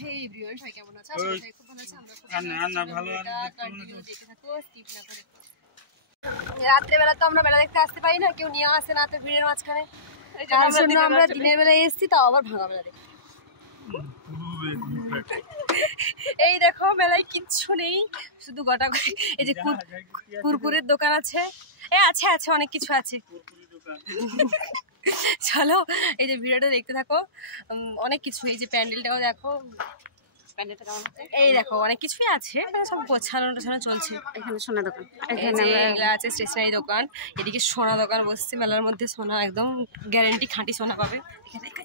হেই everyone, সবাই কেমন আছো? আশা করি খুব ভালো আছো। আমরা খুব ভালো আছি। কন্টিনিউ দেখতে থাকো, স্কিপ না করে। রাত্রে বেলা তো আমরা মেলা দেখতে আসতে পারি না, কেউ নিয়ে আসে না তো ভিড়ের মাঝখানে। তার জন্য আমরা দিনের বেলায় এসেছি, তাও আবার ভাঙা মেলা দেখতে। এই দেখো মেলায় কিচ্ছু নেই, শুধু গোটা এই যে কুরকুরের দোকান আছে, আছে আছে অনেক কিছু আছে। চলো এই যে ভিডিওটা দেখতে থাকো, অনেক কিছু। এই যে প্যান্ডেলটাও দেখো, প্যান্ডেলটা কেমন হচ্ছে। এই দেখো অনেক কিছুই আছে, মানে সব গোছানো টোছানো চলছে। এখানে সোনা দোকান, এখানে আছে স্টেশনারি দোকান, এদিকে সোনা দোকান বসছে। মেলার মধ্যে সোনা একদম গ্যারেন্টি খাঁটি সোনা পাবে এখানে।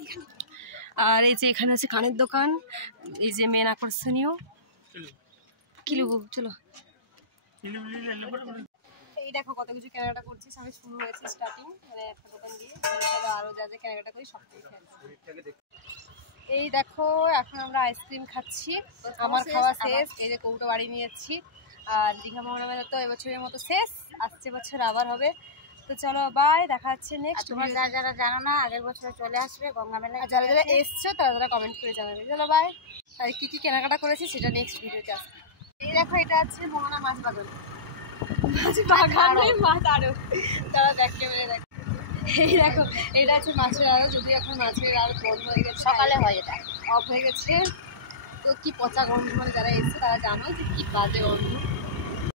আর এই যে এখানে আছে কানের দোকান, এই যে মেন আকর্ষণীয়। কি নেবো চলো। এই দেখো কত কিছু কেনাকাটা করছি, সবাই শুরু হয়েছে স্টার্টিং, মানে একটা দোকান দিয়ে। আরো যা যা কেনাকাটা করি সব কিছু। এই দেখো এখন আমরা আইসক্রিম খাচ্ছি, আমার খাওয়া শেষ। এই যে কৌটো বাড়ি নিয়েছি। আর দীঘা মোহনা মেলা তো এবছরের মতো শেষ, আসছে বছর আবার হবে। তো চলো বাই, দেখা হচ্ছে নেক্সট। তোমরা যারা যারা জানো না আগের বছর চলে আসবে গঙ্গা মেলায়, যারা যারা এসছো তারা তারা কমেন্ট করে জানাবে। চলো বাই। আর কি কি কেনাকাটা করেছি সেটা নেক্সট ভিডিওতে আসবে। এই দেখো এটা হচ্ছে মোহনা মাছ বাগান, মাছ আরো তারা দেখে মেরে দেখো। এই দেখো এটা হচ্ছে মাছের আড়ত, যদি এখন মাছের আড়ত বন্ধ হয়ে গেছে, সকালে হয় এটা, অফ হয়ে গেছে। তো কি পচা গন্ধ, মানে যারা এসছে তারা জানো যে কি বাজে গন্ধ।